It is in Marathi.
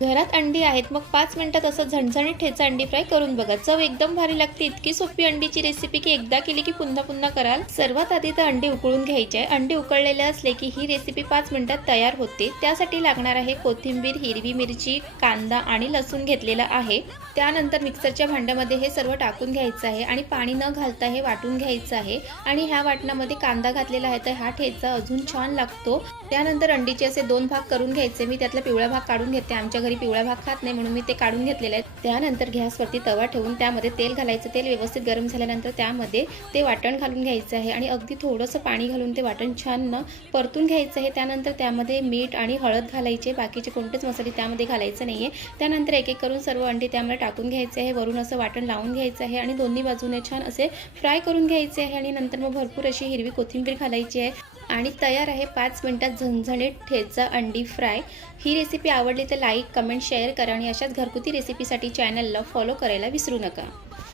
घरात अंडी आहेत मग 5 मिनिटात असं झणझणीत ठेचा अंडी फ्राय करून बघा। चव एकदम भारी लागते। इतकी सोपी अंडीची रेसिपी की एकदा केली की पुन्हा पुन्हा कराल। सर्वात आधी तर अंडी उकळून घ्यायचे आहे। अंडी उकळलेले असले की ही रेसिपी 5 मिनिटात तयार होते। त्यासाठी लागणार आहे कोथिंबीर, हिरवी मिरची, कांदा आणि लसूण घेतलेला आहे। त्यानंतर मिक्सरच्या भांड्यामध्ये हे सर्व टाकून घ्यायचं आहे आणि पाणी न घालता हे वाटून घ्यायचं आहे। आणि ह्या वाटणामध्ये कांदा घातलेला आहे तर हा ठेचा अजून छान लागतो। त्यानंतर अंडीचे असे 2 भाग करून घ्यायचे। मी त्यातला पिवळा भाग काढून घेते। आमच्या घरी पिवळा भाग खात नाही म्हणून मी ते काढून घेतलेले आहे। त्यानंतर गॅसवरती तवा ठेवून त्यामध्ये तेल घालायचं। तेल व्यवस्थित गरम झाल्यानंतर त्यामध्ये ते वाटण घालून घ्यायचं आहे आणि अगदी थोडंसं पाणी घालून ते वाटण छान परतून घ्यायचं आहे। त्यानंतर त्यामध्ये मीठ आणि हळद घालायचे। बाकीचे कोणतेच मसाले त्यामध्ये घालायचे नाहीये। त्यानंतर एक एक करून सर्व अंडे त्यामध्ये टाकून घ्यायचे आहे। वरून असं वाटण लावून घ्यायचं आहे आणि दोन्ही बाजूने छान असे फ्राय करून घ्यायचे आहे। आणि नंतर मग भरपूर अशी हिरवी कोथिंबीर घालायची आहे आणि तयार आहे 5 मिनिटात झणझणीत ठेचा अंडी फ्राय। ही रेसिपी आवडली तर लाईक, कमेंट, शेअर करा आणि अशाच घरगुती रेसिपीसाठी चॅनलला फॉलो करायला विसरू नका।